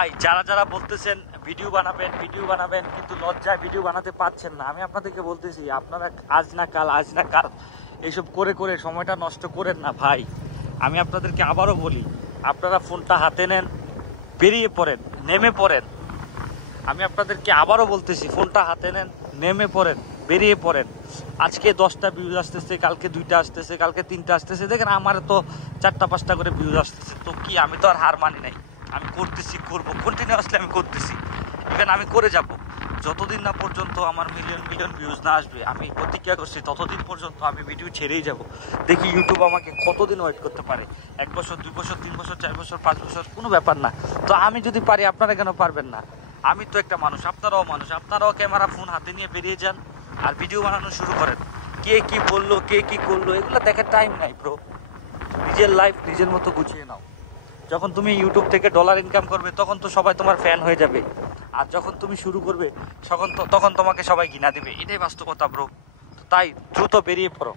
ভাই যারা যারা বলতেছেন ভিডিও বানাবেন কিন্তু লজ্জায় ভিডিও বানাতে পারছেন না, আমি আপনাদেরকে বলতেছি আপনারা আজ না কাল এইসব করে করে সময়টা নষ্ট করেন না ভাই। আমি আপনাদেরকে আবারও বলি, আপনারা ফোনটা হাতে নেন, বেরিয়ে পড়েন, নেমে পড়েন। আমি আপনাদেরকে আবারও বলতেছি, ফোনটা হাতে নেন, নেমে পড়েন, বেরিয়ে পড়েন। আজকে 10টা ভিউজ আসতেছে, কালকে 2টা আসতেছে, কালকে 3টা আসতেছে। দেখেন আমার তো 4টা 5টা করে ভিউজ আসতেছে। তো কি, আমি তো আর হার মানি নাই, আমি করতেছি, করবো, কন্টিনিউয়াসলি আমি করতেছি। ইভেন আমি করে যাব যতদিন না পর্যন্ত আমার মিলিয়ন ভিউজ না আসবে। আমি প্রতিজ্ঞা করছি ততদিন পর্যন্ত আমি ভিডিও ছেড়েই যাব। দেখি ইউটিউব আমাকে কতদিন ওয়েট করতে পারে। 1 বছর, 2 বছর, 3 বছর, 4 বছর, 5 বছর, কোনো ব্যাপার না। তো আমি যদি পারি, আপনারা কেন পারবেন না? আমি তো একটা মানুষ, আপনারাও মানুষ। আপনারাও ক্যামেরা ফোন হাতে নিয়ে বেরিয়ে যান আর ভিডিও বানানো শুরু করেন। কে কি বললো, কে কি করলো, এগুলো দেখার টাইম নাই ব্রো। নিজের লাইফ নিজের মতো গুছিয়ে নাও। যখন তুমি ইউটিউব থেকে ডলার ইনকাম করবে, তখন তো সবাই তোমার ফ্যান হয়ে যাবে। আর যখন তুমি শুরু করবে, তখন তোমাকে সবাই ঘৃণা দিবে। এটাই বাস্তবতা ব্রো। তাই দ্রুত বেরিয়ে পড়ো।